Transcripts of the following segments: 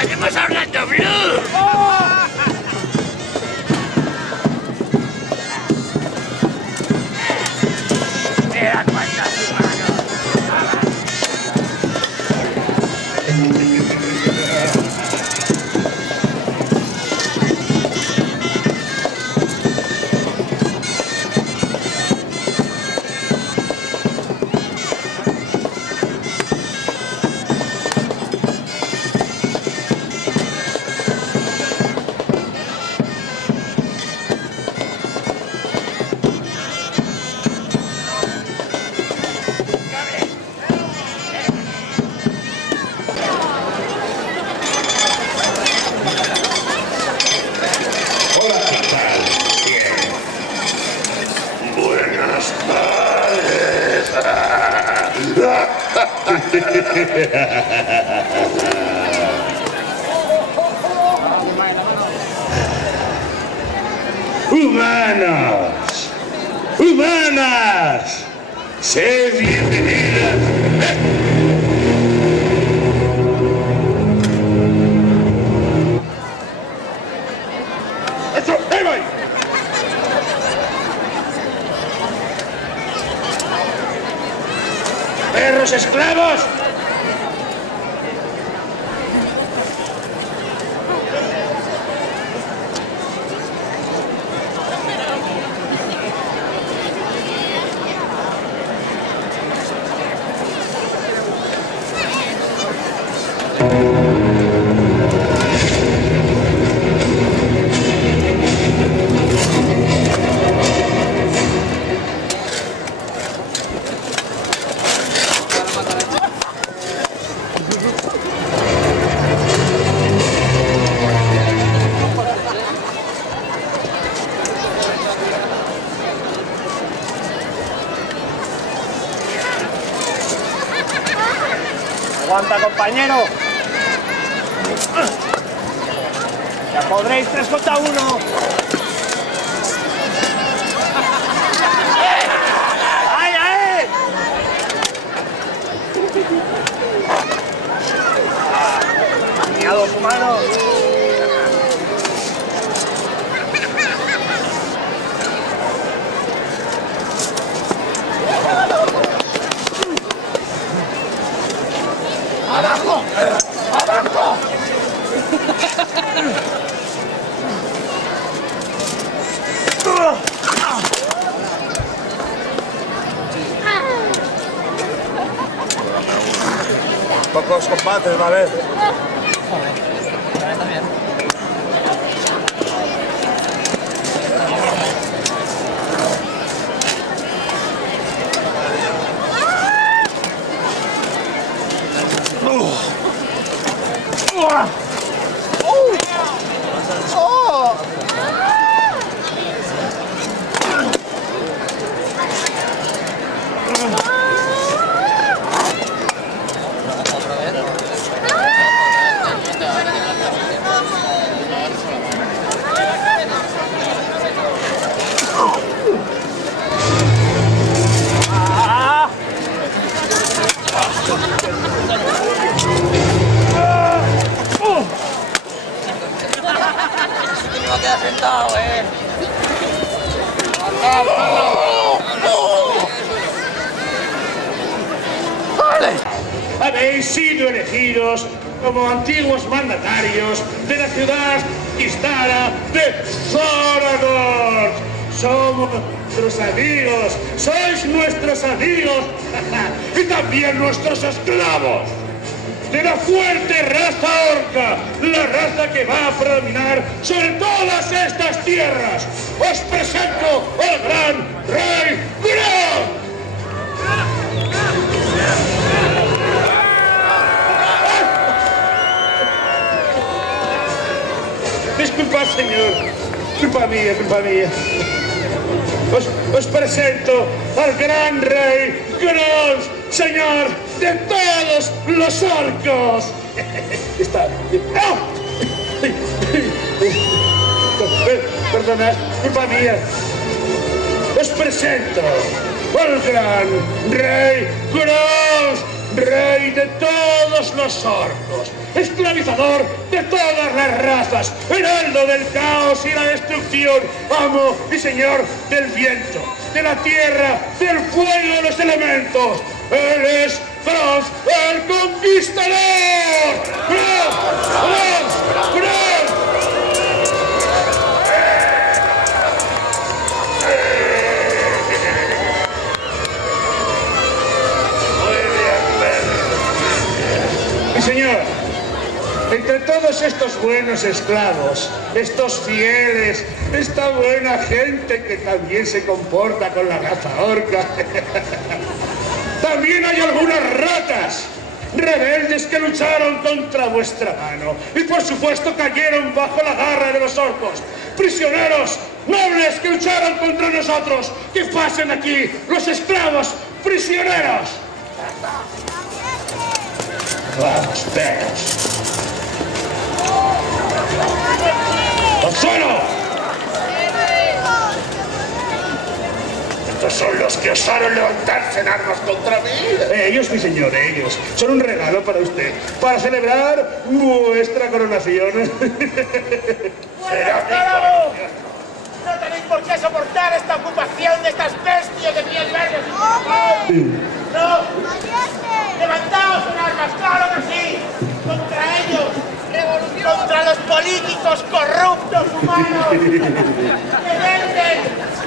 ¡Tenemos a Orlando Bloom! ¡Mira cuántas manos! ¡Humanos! ¡Humanas! ¡Sed bienvenidas! ¡Eso! ¡Ahí voy! ¡Perros esclavos! ¡Aguanta, compañero! ¡Ya podréis 3 contra 1! ¡Ay, ay! ¡Aliados humanos! ¡Abajo! ¡Abajo! Pocos combates va a haber. habéis sido elegidos como antiguos mandatarios de la ciudad cristala de Zoragor. Somos nuestros amigos, sois nuestros amigos y también nuestros esclavos. De la fuerte raza orca, la raza que va a predominar sobre todas estas tierras, os presento al gran rey Grog. Disculpad, señor. Culpa mía, culpa mía. Os presento al gran rey Grog, señor de todos los orcos. Está... ¡Oh! Perdonad, culpa mía. Os presento al gran rey Grog, rey de todos los orcos, esclavizador de todas las razas, heraldo del caos y la destrucción, amo y señor del viento, de la tierra, del fuego y de los elementos. Él es Grog, el conquistador. ¡Grog! ¡Grog! ¡Grog! Mi señor, entre todos estos buenos esclavos, estos fieles, esta buena gente que también se comporta con la raza orca, también hay algunas ratas rebeldes que lucharon contra vuestra mano y por supuesto cayeron bajo la garra de los orcos. Prisioneros, nobles que lucharon contra nosotros, que pasen aquí los esclavos prisioneros. Vamos, perros. ¡Al suelo! Estos son los que osaron levantarse en armas contra mí. Ellos, mi señor, ellos. Son un regalo para usted, para celebrar vuestra coronación. ¡Será no tenéis por qué soportar esta ocupación de estas bestias de piel verde! ¡No! ¡Levantaos en armas, claro que sí! ¡Contra ellos! ¡Revolución! ¡Contra los políticos corruptos humanos! ¡Que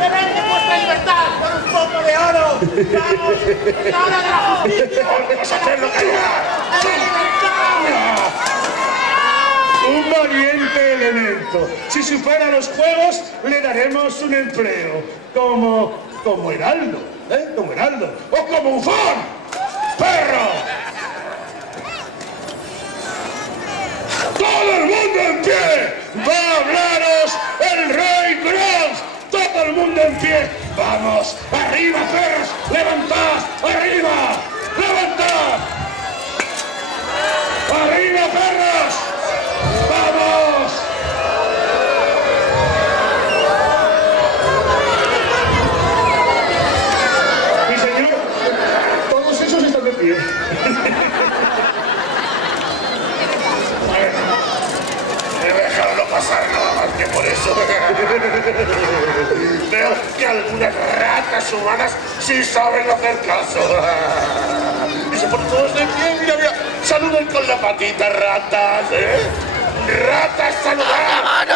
venden vuestra libertad por un poco de oro! ¡Vamos! ¡Es la hora de la justicia! ¡Vamos a hacerlo callar! ¡A la libertad! Un valiente elemento. Si supera los juegos, le daremos un empleo. Como heraldo, Como heraldo. ¡O como bufón! ¡Perro! ¡Todo el mundo en pie! ¡Va a hablaros el rey Grog! ¡Todo el mundo en pie! ¡Vamos! ¡Arriba, perros! ¡Levantad! ¡Arriba! ¡Levantad! ¡Arriba, perros! ¡Vamos! Mi señor, todos esos están de pie. Déjalo pasar nada más que por eso. Veo que algunas ratas humanas sí saben hacer caso. Y se ponen todos de pie, mira, mira. Saluden con la patita, ratas, ¿eh? ¡Ratas, saludad!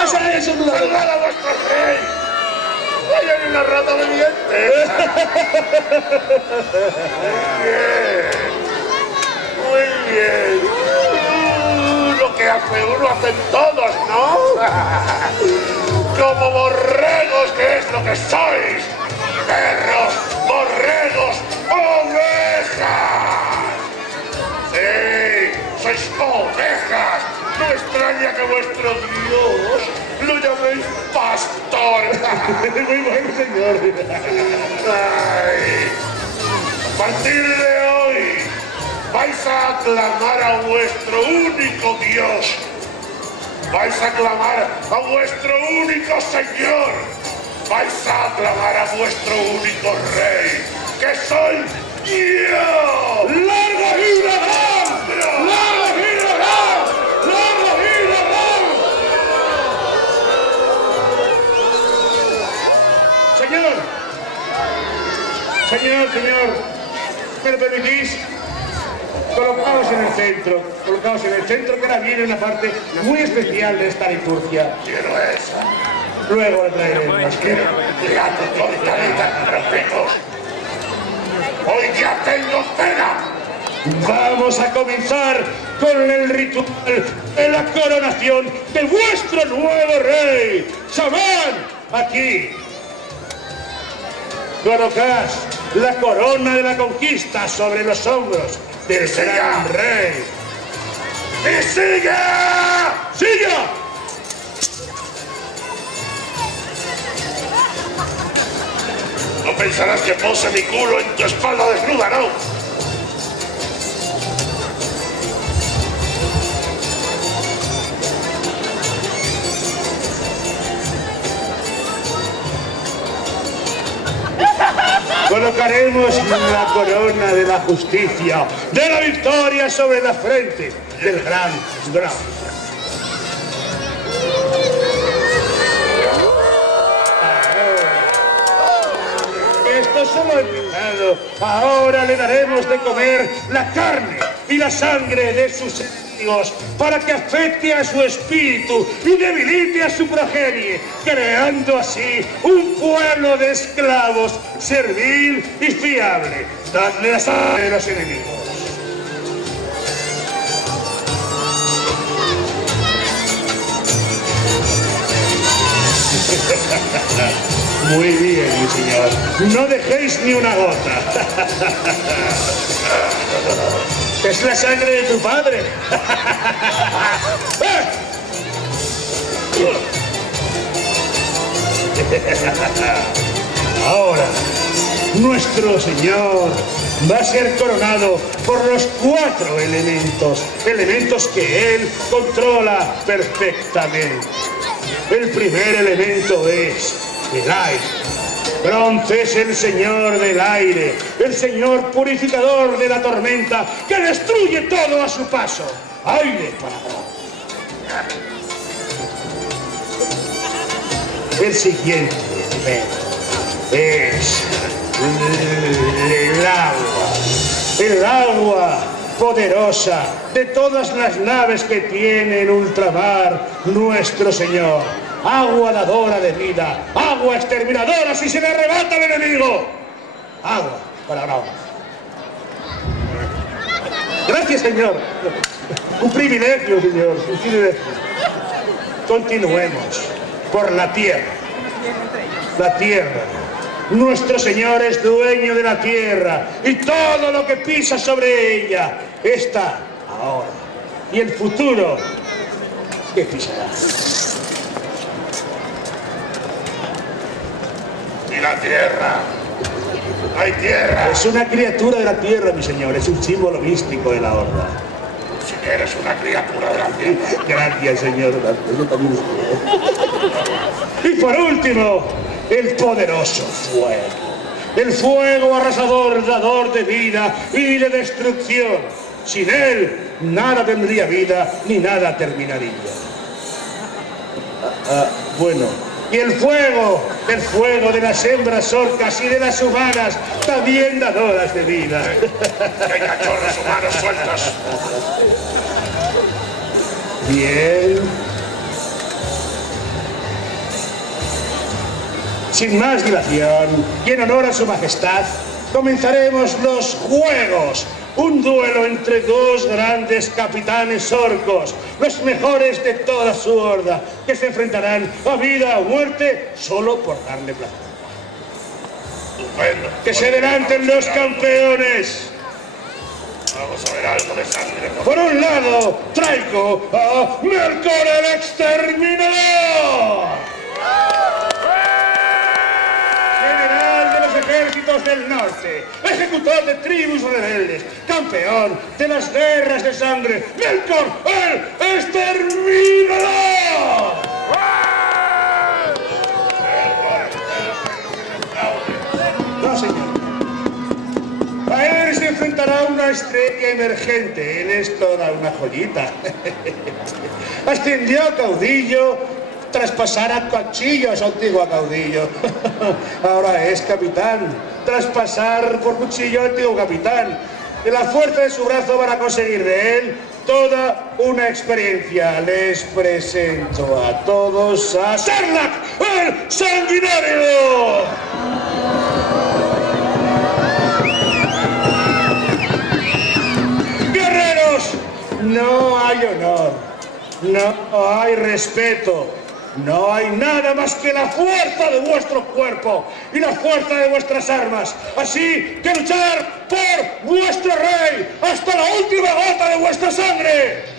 ¡Saludad a vuestro rey! ¡Ahí hay una rata bebiente! Muy bien. Lo que hace uno, hacen todos, ¿no? Como borregos, que es lo que sois. Perros, borregos, ovejas. Sí, sois ovejas. No extraña que vuestro Dios lo llaméis pastor. Muy bueno, señor. Ay. A partir de hoy vais a aclamar a vuestro único Dios. Vais a aclamar a vuestro único Señor. Vais a aclamar a vuestro único Rey, que soy yo. ¡Larga vida, Grog! ¡Larga vida, Grog! ¡Larga vida, Grog! Señor, ¿me lo permitís? Colocaos en el centro, que ahora viene una parte muy especial de esta liturgia. Quiero esa. Luego le traeremos. Gato cortadita, respetos. Hoy ya tengo cena. Vamos a comenzar con el ritual de la coronación de vuestro nuevo rey. ¡Samán! Aquí. Colocad la corona de la conquista sobre los hombros del gran rey. ¡Y siga! ¡Siga! No pensarás que pose mi culo en tu espalda desnuda, ¿no? Colocaremos la corona de la justicia, de la victoria sobre la frente del gran dragón. Esto solo ha empezado. Ahora le daremos de comer la carne y la sangre de sus enemigos para que afecte a su espíritu y debilite a su progenie, creando así un pueblo de esclavos servil y fiable. Dadle la sangre de los enemigos. Muy bien, mi señor. No dejéis ni una gota. Es la sangre de tu padre. Ahora, nuestro señor va a ser coronado por los 4 elementos que él controla perfectamente. El primer elemento es el aire. Bronce es el señor del aire, el señor purificador de la tormenta que destruye todo a su paso. Aire para Bronce. El siguiente es el agua poderosa de todas las naves que tiene en ultramar nuestro señor. Agua dadora de vida, agua exterminadora si se le arrebata el enemigo. Agua para Bronce. Gracias, señor. Un privilegio, señor. Un privilegio. Continuemos por la tierra. La tierra. Nuestro Señor es dueño de la tierra y todo lo que pisa sobre ella está ahora. Y el futuro, ¿qué pisará? Y la tierra. Hay tierra. Es una criatura de la tierra, mi señor. Es un símbolo místico de la horda. Si eres una criatura de la tierra. Gracias, señor. Yo también. Y por último, el poderoso fuego. El fuego arrasador, dador de vida y de destrucción. Sin él, nada tendría vida ni nada terminaría. Bueno. Y el fuego de las hembras orcas y de las humanas, también dadoras de vida. ¡Qué cachorros humanos sueltos! Bien. Sin más dilación, y en honor a su majestad, comenzaremos los juegos. Un duelo entre 2 grandes capitanes orcos, los mejores de toda su horda, que se enfrentarán a vida o muerte solo por darle placer. Estupendo. ¡Que se adelanten los campeones! Vamos a ver algo de sangre. Por un lado, traigo a Melkor el Exterminador. General de los ejércitos del norte, ejecutor de tribus rebeldes, campeón de las guerras de sangre, Melkor el Exterminador. No, señor. A él se enfrentará una estrella emergente. Él es toda una joyita. Ascendió a caudillo tras pasar a cuchillo a su antiguo caudillo. Ahora es capitán, tras pasar por cuchillo al antiguo capitán. de la fuerza de su brazo van a conseguir de él toda una experiencia. Les presento a todos a Sarlacc, el Sanguinario. Guerreros, no hay honor, no hay respeto. No hay nada más que la fuerza de vuestro cuerpo y la fuerza de vuestras armas. Así que luchar por vuestro rey hasta la última gota de vuestra sangre.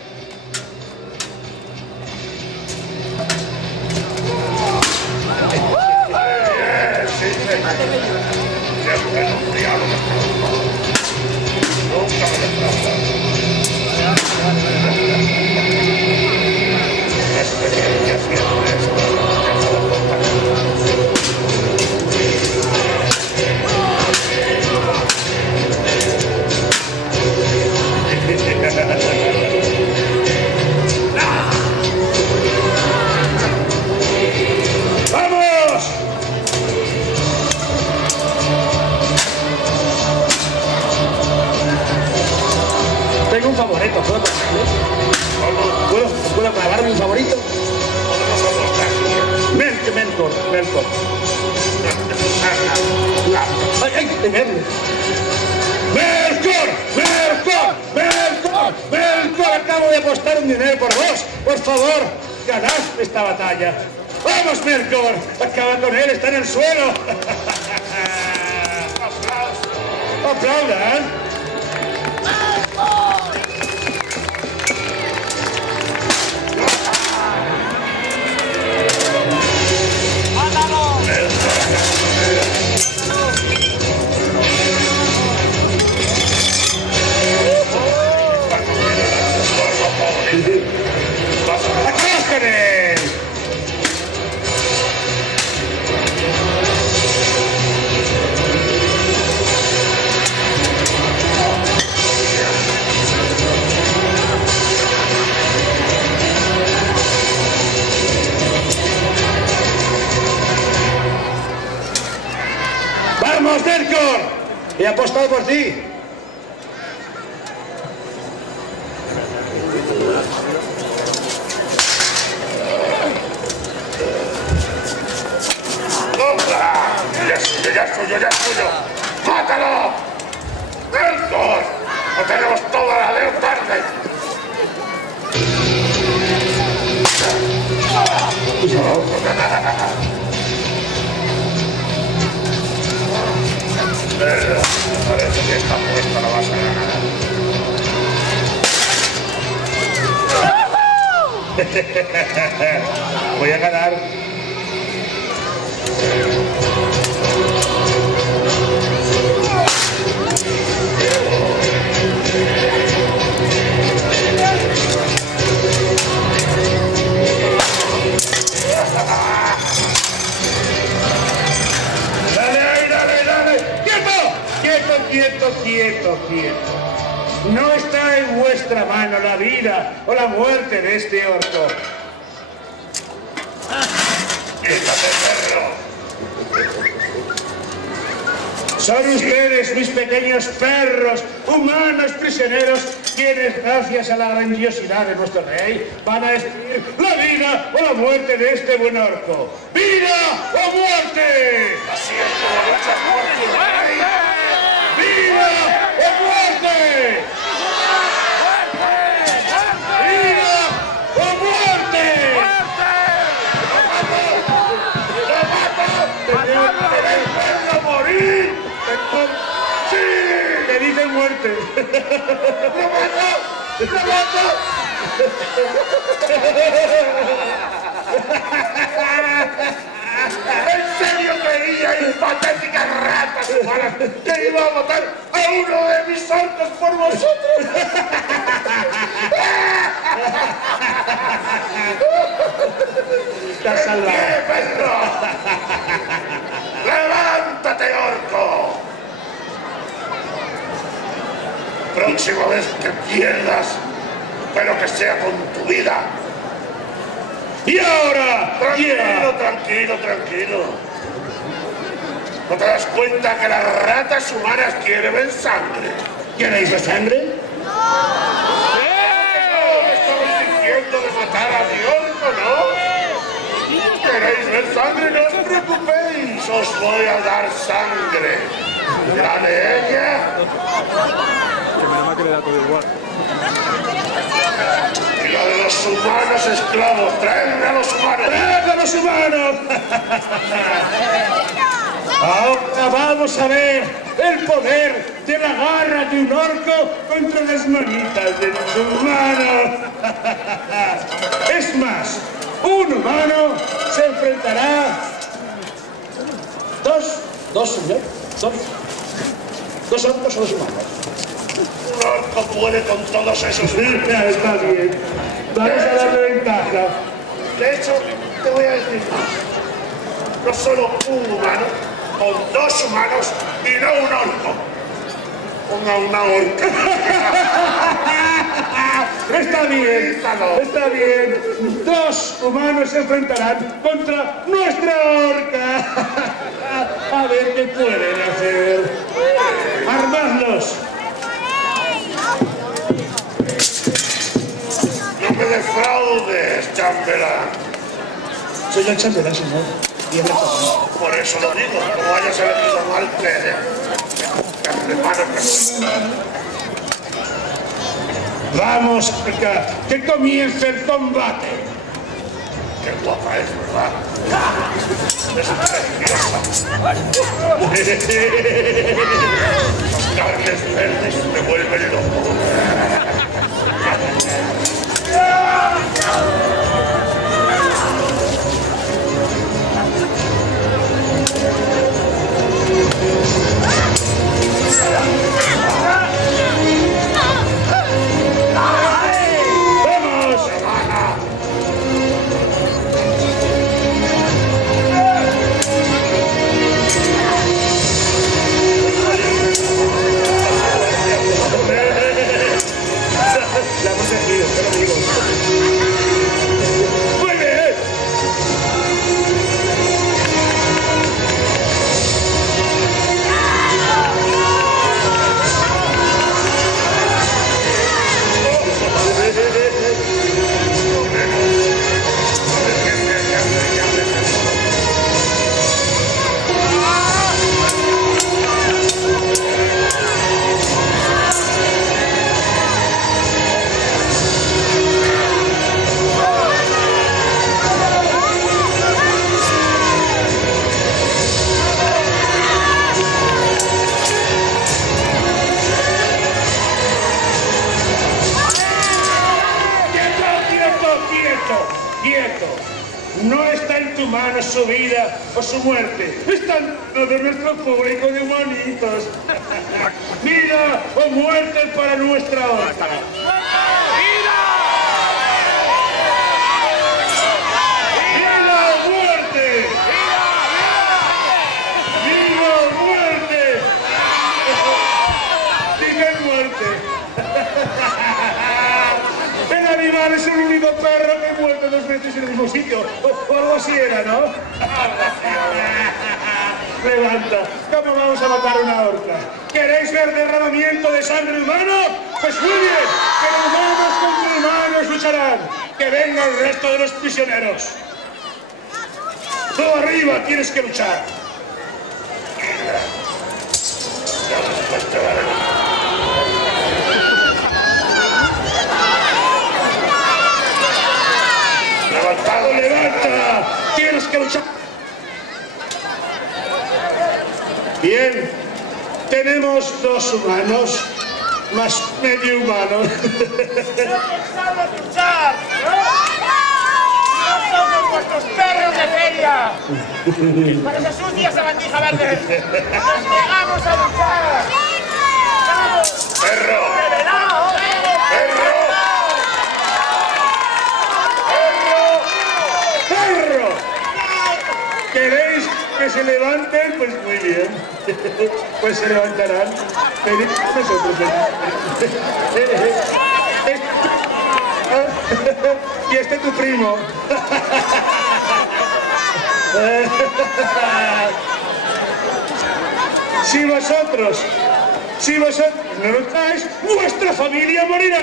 ¡Vamos! Tengo un favorito, ¿puedo clavarlo? ¿Puedo clavarme un favorito? Melkor. ¡Ay, de verlo! ¡Melkor! Acabo de apostar un dinero por vos. Por favor, ganad esta batalla. ¡Vamos, Melkor! Acaba con él, está en el suelo. ¡Aplaudan! ¡Acabas con él! ¡Vamos, Melkor! He apostado por ti. ¡Ya es suyo! ¡Mátalo! ¡Melkor! ¡No tenemos toda la de tarde! Parece que esta apuesta no vas a ganar. Voy a ganar. Dale. ¡Quieto! No está en vuestra mano la vida o la muerte de este orco. ¡Quítate, perro! Son ustedes, mis pequeños perros, humanos prisioneros, quienes, gracias a la grandiosidad de nuestro rey, van a decidir la vida o la muerte de este buen orco. ¡Vida o muerte! Así es como luchas por tu rey. ¡Vida o muerte! ¡Vida o muerte! ¡Déjalo morir! ¡Sí! ¡Te dicen muerte! ¡Lo mato! ¿En serio creíais, patéticas ratas humanas, que iba a matar a uno de mis orcos por vosotros? ¡Estás salvado! ¡Qué perro! ¡Levántate, orco! Próxima vez que pierdas, pero que sea con tu vida. ¡Y ahora! Tranquilo. ¿No te das cuenta que las ratas humanas quieren sangre? ¿Queréis la sangre? Estabais diciendo de matar a mi orco, ¿no? ¿Queréis ver sangre? No os preocupéis, os voy a dar sangre. ¿La de ella? Que menos mal que le da todo igual. Y la de los humanos esclavos. ¡Traedme a los humanos! ¡Traed a los humanos! Ahora vamos a ver el poder de la garra de un orco contra las manitas de los humanos. Es más, un humano se enfrentará... Dos, señor. Dos orcos o dos humanos. Un orco puede con todos esos humanos. Ya está bien. Vamos a darle ventaja. De hecho, te voy a decir más. No solo un humano, con dos humanos y no un orco. Una orca. Está bien, está bien. Dos humanos se enfrentarán contra nuestra orca. A ver qué pueden hacer. ¡Armadlos! No me defraudes, chambelán. Soy el chambelán, señor. Y el Por eso lo digo, no hayas elegido mal Vamos, orca, que comience el combate. Qué guapa es, ¿verdad? Es preciosa. Sus carnes verdes me vuelven loco. La hemos seguido, te lo digo. ¡Muy bien! ¡Quieto! No está en tu mano su vida o su muerte. Está en manos de nuestro público de humanitos. ¡Vida o muerte para nuestra orca! ¡Vida o muerte! ¡Vida o muerte! ¡Diga muerte! El animal es el único perro que ha muerto dos veces en el mismo sitio. O algo así era, ¿no? Levanta. ¿Cómo vamos a matar una orca? ¿Queréis ver derramamiento de sangre humana? Pues muy bien. Que humanos contra humanos lucharán. Que venga el resto de los prisioneros. Tú arriba tienes que luchar. ¡Levanta! ¡Tienes que luchar! Bien, tenemos dos humanos, más medio humano. ¡No pensamos luchar! ¡No somos vuestros perros de feria! ¡Para esa sucia sabandija verde! ¡Nos negamos a luchar! ¡Vamos! ¡Perro! ¡Rebelaos! ¡Perro! ¡Perro! ¿Queréis que se levanten? Pues muy bien. Pues se levantarán. Venid con nosotros. Y este tu primo. Si vosotros Si vosotros no lucháis, vuestra familia morirá.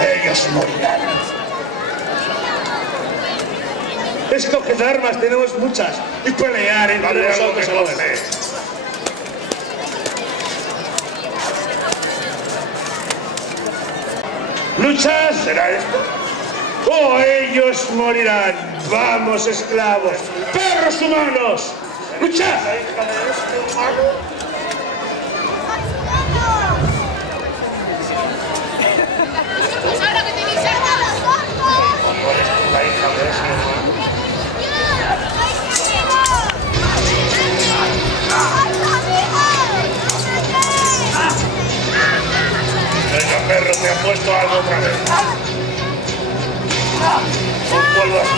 Ellos morirán. Escoged armas, tenemos muchas. Y pelear entre Dale algo nosotros que a la goce. vez. ¿Luchad? ¿Será esto? ¡O ellos morirán! ¡Vamos, esclavos! ¡Perros humanos! ¡Luchad! ¿La hija de este humano? ¿O eres tú la hija de ese humano? Venga, perro, te ha puesto algo otra vez. No vuelvas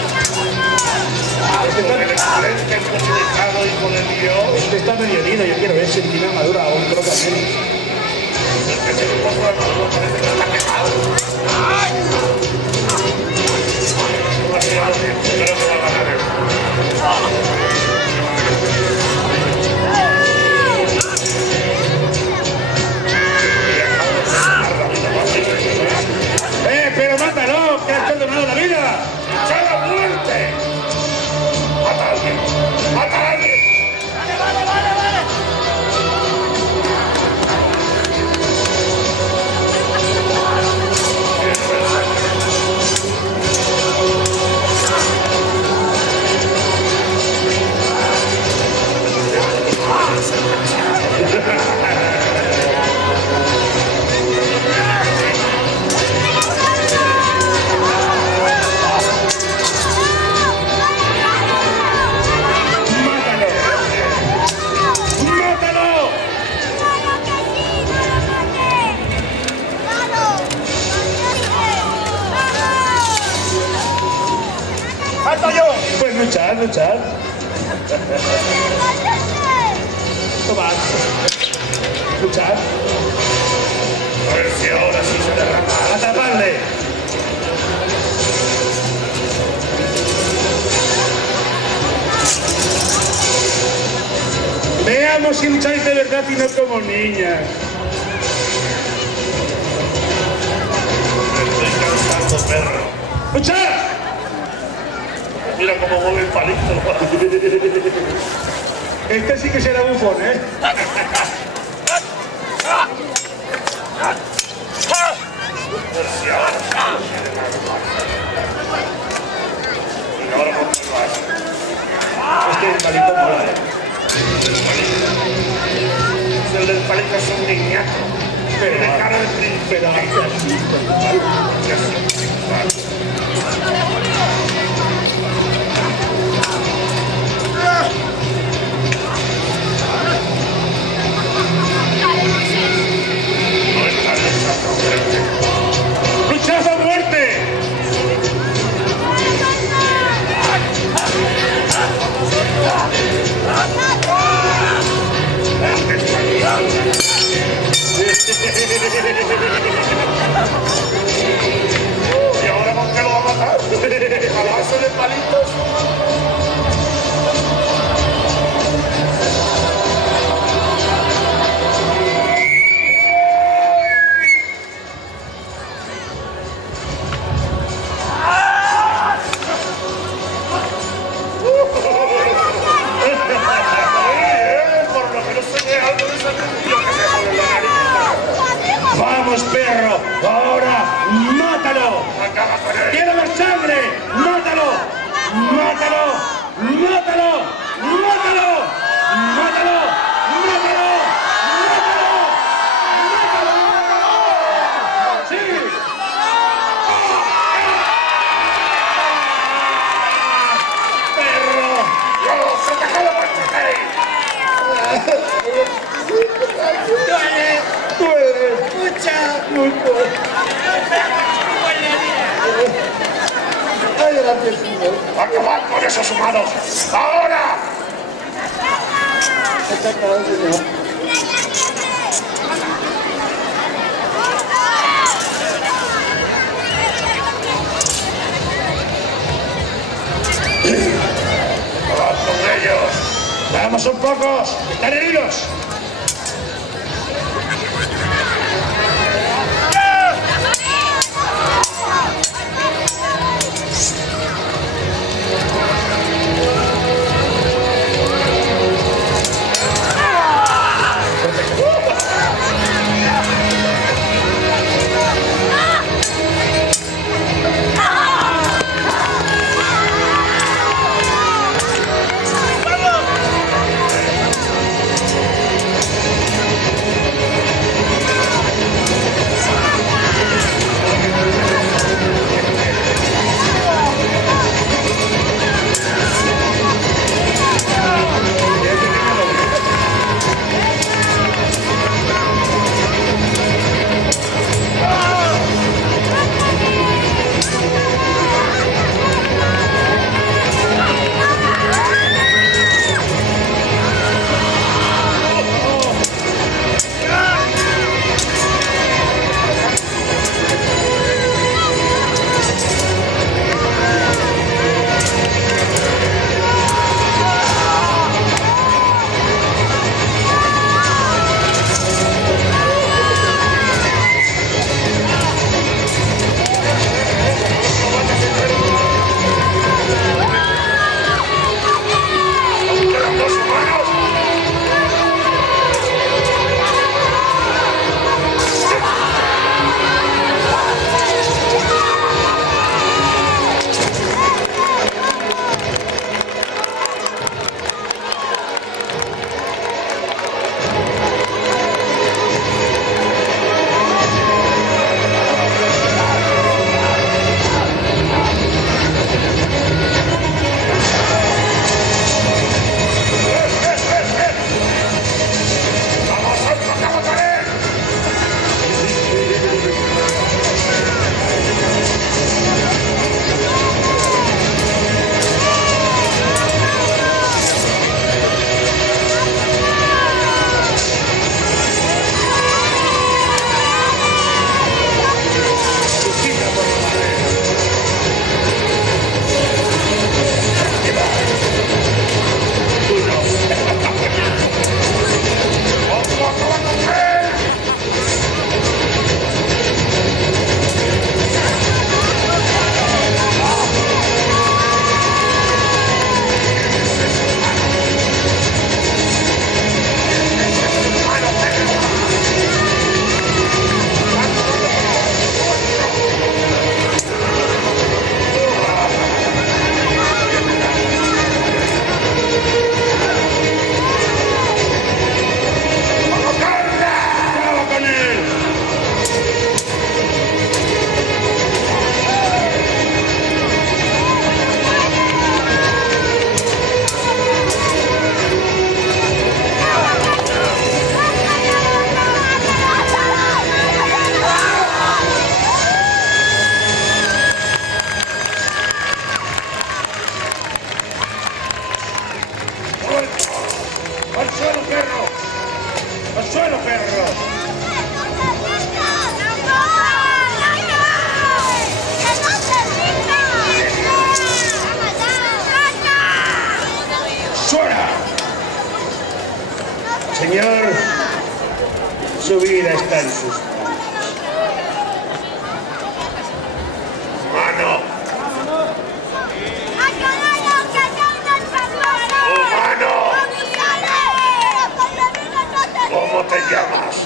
con el excelente comunicado y con el guión. Este está medio herido, yo quiero ver si tiene armadura o un trozo al menos. El que tiene un poco de armadura parece que está quemado. Demasiado bien, creo que va a ganar él. Pero mátalo, que has perdonado la vida. ¡Cada muerte! ¡Mata a alguien! ¡Mata a alguien! Pues luchar. Tomad. Luchar. A ver si ahora sí se derrama. Atrapadle. Veamos si lucháis de verdad y no como niñas. Estoy cansando, perro. ¡Luchar! Mira cómo mueve el palito. Este sí que será bufón, ¿eh? Si ahora y ahora cómo vas. Este palito mola. El del palito es un niñato. Pero De cara de príncipe. Pero ¡luchad a muerte! ¿Y ahora con qué lo va a matar? ¿A base de palitos? Por lo menos se ve algo de sacrificio que se pone en la nariz. ¡Vamos, perro! ¡Ahora! ¡Mátalo! Acaba con él. ¡Quiero ver sangre! ¡Mátalo! ¡Mátalo! ¡Mátalo! ¡Mátalo! ¡Mátalo! ¡Mátalo! ¡Mátalo! ¡Sí! ¡Perro! ¡Dios, se te acaba de matar! ¡Acabad con esos humanos! ¡Ahora! ¡Acabad con ellos! ¡Vamos, son pocos! ¡Están heridos! Señor, su vida está en sus manos. ¡Mano! ¡Humano! ¿Cómo te llamas?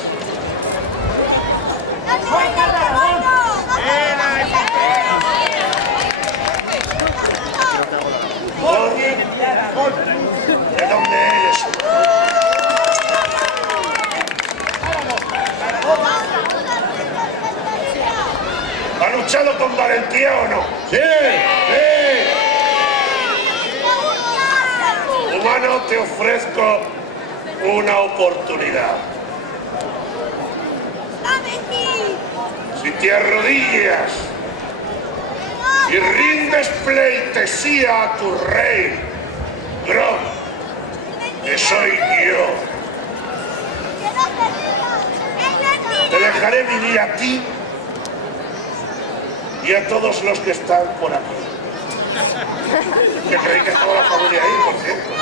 ¿De dónde eres? ¿Ha luchado con valentía o no? ¡Sí! ¡Sí! Humano, te ofrezco una oportunidad. Si te arrodillas y rindes pleitesía a tu rey, Grom, que soy yo, te dejaré vivir a ti y a todos los que están por aquí. Que creí que estaba la familia ahí, por cierto.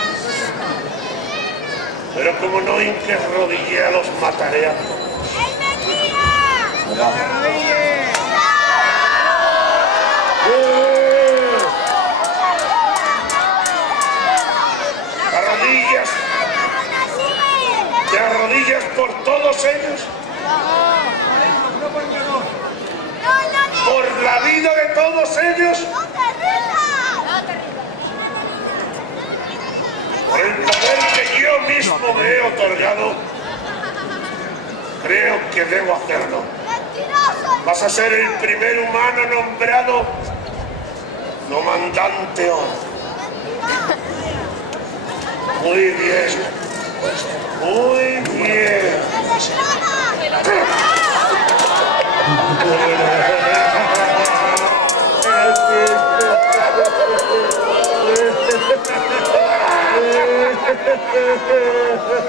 Pero como no hinques rodilla, los mataré a todos. ¿Te arrodillas por todos ellos? ¿Por la vida de todos ellos? Por el poder que yo mismo me he otorgado, creo que debo hacerlo. Vas a ser el primer humano nombrado comandante hoy. Muy bien. Muy bien.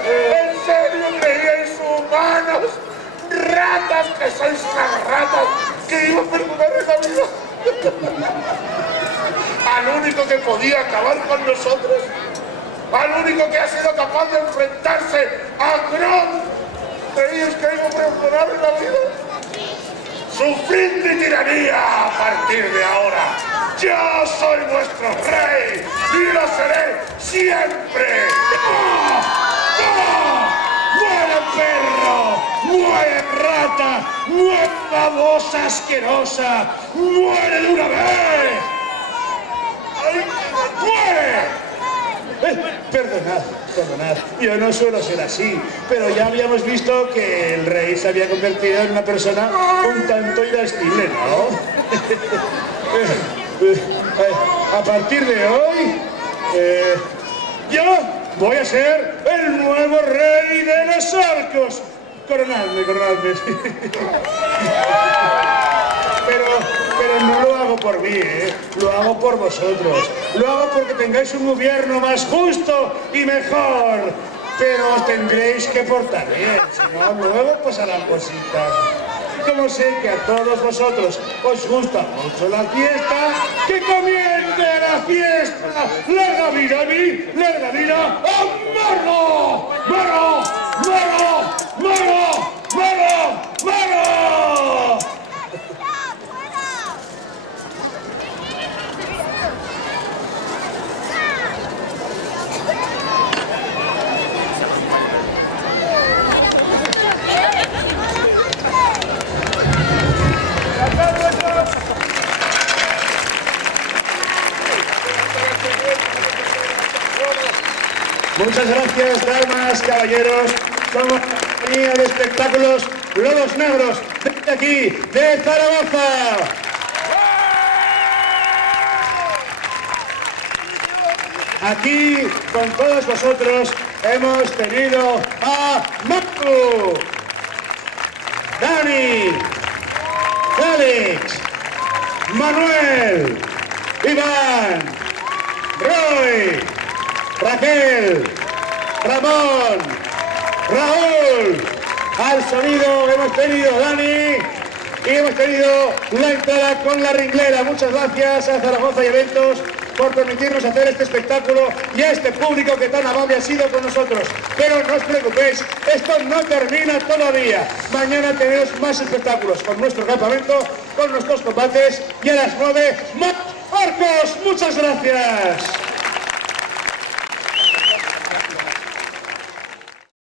¿En serio creéis, humanos, ratas, que sois unas ratas, que iba a perdonar esa vida? Al único que podía acabar con nosotros, al único que ha sido capaz de enfrentarse a Grom, ¿creéis que iba a perdonar la vida? Sufrid mi tiranía a partir de ahora. Yo soy vuestro rey y lo seré siempre. ¡No! ¡No! ¡Muere perro! ¡Muere rata! ¡Muere babosa asquerosa! ¡Muere de una vez! ¡Ay! ¡Muere! Perdonad, perdonad, yo no suelo ser así, pero ya habíamos visto que el rey se había convertido en una persona un tanto irascible, ¿no? A partir de hoy, yo voy a ser el nuevo rey de los orcos. Coronadme, coronadme. Pero no lo hago por mí, lo hago por vosotros. Lo hago porque tengáis un gobierno más justo y mejor. Pero os tendréis que portar bien, si no, luego pasarán cositas. Como sé que a todos vosotros os gusta mucho la fiesta, ¡que comience la fiesta! ¡Larga vida a mí! ¡Larga vida a Morro! ¡Morro! ¡Morro! ¡Morro! ¡Morro! ¡Morro! Muchas gracias, damas, caballeros. Somos la compañía de espectáculos Lobos Negros, desde aquí, de Zaragoza. Aquí, con todos vosotros, hemos tenido a Marco, Dani, Alex, Manuel, Iván, Roy, Raquel, Ramón, Raúl. Al sonido hemos tenido a Dani y hemos tenido la entrada con la ringlera. Muchas gracias a Zaragoza y Eventos por permitirnos hacer este espectáculo y a este público que tan amable ha sido con nosotros. Pero no os preocupéis, esto no termina todavía. Mañana tenemos más espectáculos con nuestro campamento, con nuestros combates y a las 9 más orcos. Muchas gracias.